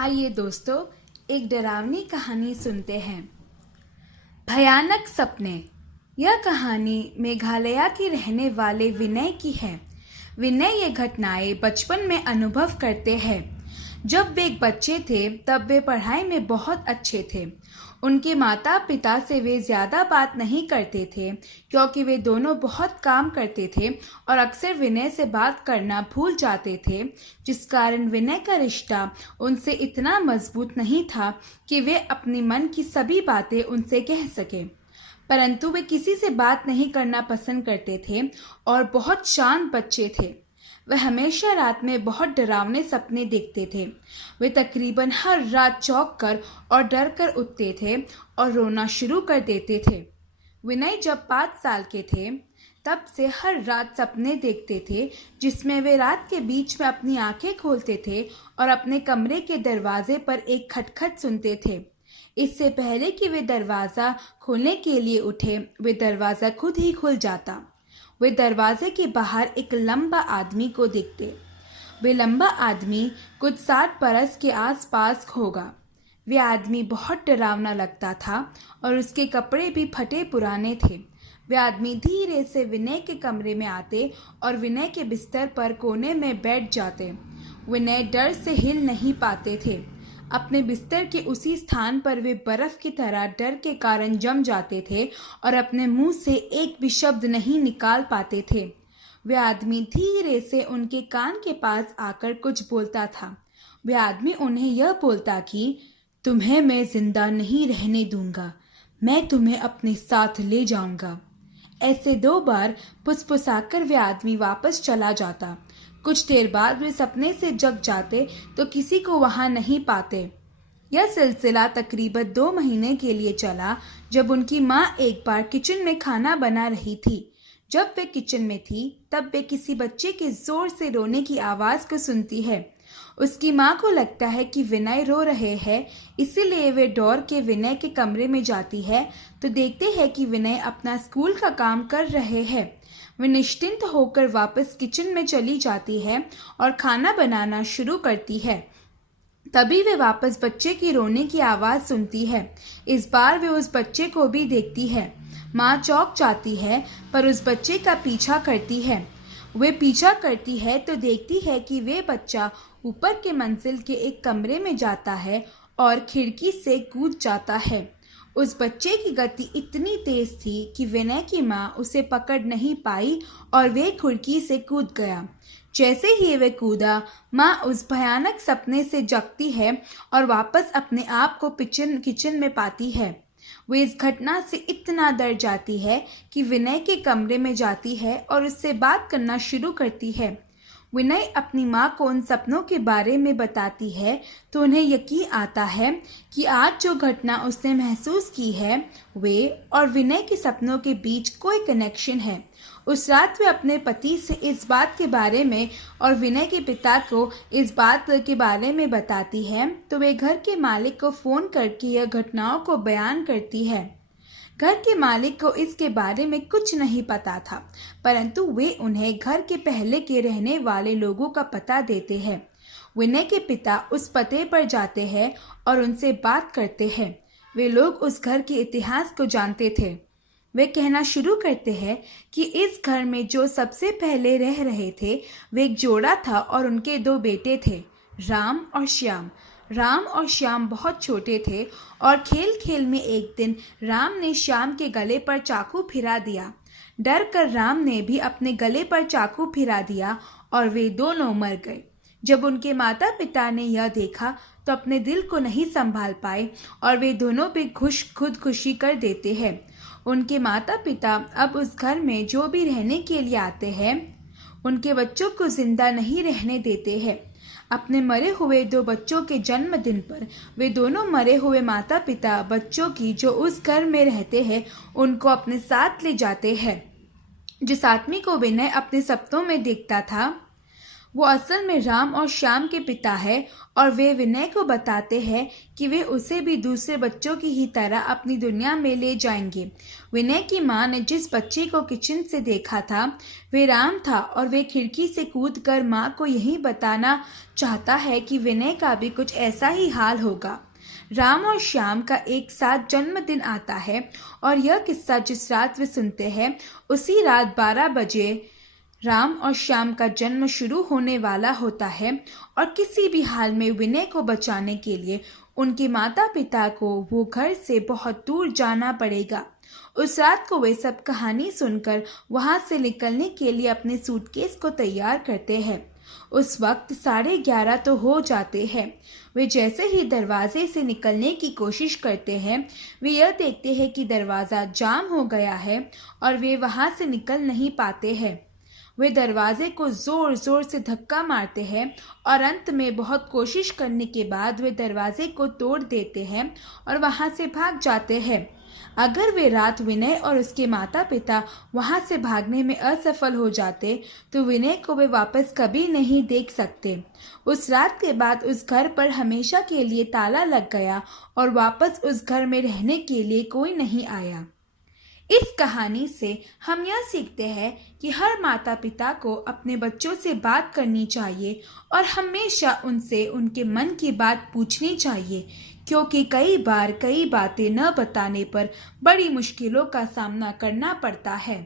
आइए दोस्तों, एक डरावनी कहानी सुनते हैं। भयानक सपने। यह कहानी मेघालय के रहने वाले विनय की है। विनय ये घटनाएं बचपन में अनुभव करते हैं। जब वे एक बच्चे थे तब वे पढ़ाई में बहुत अच्छे थे। उनके माता पिता से वे ज़्यादा बात नहीं करते थे क्योंकि वे दोनों बहुत काम करते थे और अक्सर विनय से बात करना भूल जाते थे, जिस कारण विनय का रिश्ता उनसे इतना मजबूत नहीं था कि वे अपनी मन की सभी बातें उनसे कह सके। परंतु वे किसी से बात नहीं करना पसंद करते थे और बहुत शांत बच्चे थे। वह हमेशा रात में बहुत डरावने सपने देखते थे। वे तकरीबन हर रात चौंक कर और डर कर उठते थे और रोना शुरू कर देते थे। विनय जब 5 साल के थे तब से हर रात सपने देखते थे जिसमें वे रात के बीच में अपनी आंखें खोलते थे और अपने कमरे के दरवाजे पर एक खटखट सुनते थे। इससे पहले कि वे दरवाज़ा खोलने के लिए उठे, वे दरवाज़ा खुद ही खुल जाता। वे दरवाजे के बाहर एक लंबा आदमी को देखते। वे लंबा आदमी कुछ 60 बरस के आसपास होगा। वे आदमी बहुत डरावना लगता था और उसके कपड़े भी फटे पुराने थे। वे आदमी धीरे से विनय के कमरे में आते और विनय के बिस्तर पर कोने में बैठ जाते। विनय डर से हिल नहीं पाते थे। अपने बिस्तर के उसी स्थान पर वे बर्फ की तरह डर के कारण जम जाते थे और अपने मुंह से एक भी शब्द नहीं निकाल पाते थे। वे आदमी धीरे से उनके कान के पास आकर कुछ बोलता था। वे आदमी उन्हें यह बोलता कि तुम्हें मैं जिंदा नहीं रहने दूंगा, मैं तुम्हें अपने साथ ले जाऊंगा। ऐसे 2 बार फुसफुसाकर वे आदमी वापस चला जाता। कुछ देर बाद वे सपने से जग जाते तो किसी को वहां नहीं पाते। यह सिलसिला तकरीबन 2 महीने के लिए चला, जब उनकी माँ एक बार किचन में खाना बना रही थी। जब वे किचन में थी तब वे किसी बच्चे के जोर से रोने की आवाज़ को सुनती है। उसकी माँ को लगता है कि विनय रो रहे हैं, इसीलिए वे दौड़ के विनय के कमरे में जाती है तो देखते हैं कि विनय अपना स्कूल का काम कर रहे हैं। वे निश्चिंत होकर वापस किचन में चली जाती है और खाना बनाना शुरू करती है। तभी वे वापस बच्चे की रोने की आवाज़ सुनती है। इस बार वे उस बच्चे को भी देखती है। माँ चौंक जाती है पर उस बच्चे का पीछा करती है। वे पीछा करती है तो देखती है कि वे बच्चा ऊपर के मंजिल के एक कमरे में जाता है और खिड़की से कूद जाता है। उस बच्चे की गति इतनी तेज थी कि विनय की माँ उसे पकड़ नहीं पाई और वे खिड़की से कूद गया। जैसे ही वे कूदा, माँ उस भयानक सपने से जगती है और वापस अपने आप को किचन में पाती है। वे इस घटना से इतना डर जाती है कि विनय के कमरे में जाती है और उससे बात करना शुरू करती है। विनय अपनी माँ को उन सपनों के बारे में बताती है तो उन्हें यकीन आता है कि आज जो घटना उसने महसूस की है वे और विनय के सपनों के बीच कोई कनेक्शन है। उस रात वे अपने पति से इस बात के बारे में और विनय के पिता को इस बात के बारे में बताती है तो वे घर के मालिक को फ़ोन करके यह घटनाओं को बयान करती है। घर के मालिक को इसके बारे में कुछ नहीं पता था, परंतु वे उन्हें घर के पहले के रहने वाले लोगों का पता देते हैं। विनय के पिता उस पते पर जाते हैं और उनसे बात करते हैं। वे लोग उस घर के इतिहास को जानते थे। वे कहना शुरू करते हैं कि इस घर में जो सबसे पहले रह रहे थे वे एक जोड़ा था और उनके 2 बेटे थे, राम और श्याम। राम और श्याम बहुत छोटे थे और खेल खेल में एक दिन राम ने श्याम के गले पर चाकू फिरा दिया। डर कर राम ने भी अपने गले पर चाकू फिरा दिया और वे दोनों मर गए। जब उनके माता पिता ने यह देखा तो अपने दिल को नहीं संभाल पाए और वे दोनों भी खुदकुशी कर देते हैं। उनके माता पिता अब उस घर में जो भी रहने के लिए आते हैं उनके बच्चों को जिंदा नहीं रहने देते हैं। अपने मरे हुए 2 बच्चों के जन्मदिन पर वे दोनों मरे हुए माता पिता बच्चों की जो उस घर में रहते हैं उनको अपने साथ ले जाते हैं। जिस आदमी को विनय अपने सपनों में देखता था वो असल में राम और श्याम के पिता है और वे विनय को बताते हैं कि वे उसे भी दूसरे बच्चों की ही तरह अपनी दुनिया में ले जाएंगे। विनय की माँ ने जिस बच्चे को किचन से देखा था वे राम था और वे खिड़की से कूदकर माँ को यही बताना चाहता है कि विनय का भी कुछ ऐसा ही हाल होगा। राम और श्याम का एक साथ जन्मदिन आता है और यह किस्सा जिस रात वे सुनते हैं उसी रात 12 बजे राम और श्याम का जन्म शुरू होने वाला होता है और किसी भी हाल में विनय को बचाने के लिए उनके माता पिता को वो घर से बहुत दूर जाना पड़ेगा। उस रात को वे सब कहानी सुनकर वहां से निकलने के लिए अपने सूटकेस को तैयार करते हैं। उस वक्त 11:30 तो हो जाते हैं। वे जैसे ही दरवाजे से निकलने की कोशिश करते हैं वे यह देखते हैं कि दरवाज़ा जाम हो गया है और वे वहां से निकल नहीं पाते हैं। वे दरवाजे को जोर जोर से धक्का मारते हैं और अंत में बहुत कोशिश करने के बाद वे दरवाजे को तोड़ देते हैं और वहां से भाग जाते हैं। अगर वे रात विनय और उसके माता पिता वहां से भागने में असफल हो जाते तो विनय को वे वापस कभी नहीं देख सकते। उस रात के बाद उस घर पर हमेशा के लिए ताला लग गया और वापस उस घर में रहने के लिए कोई नहीं आया। इस कहानी से हम यह सीखते हैं कि हर माता पिता को अपने बच्चों से बात करनी चाहिए और हमेशा उनसे उनके मन की बात पूछनी चाहिए, क्योंकि कई बार कई बातें न बताने पर बड़ी मुश्किलों का सामना करना पड़ता है।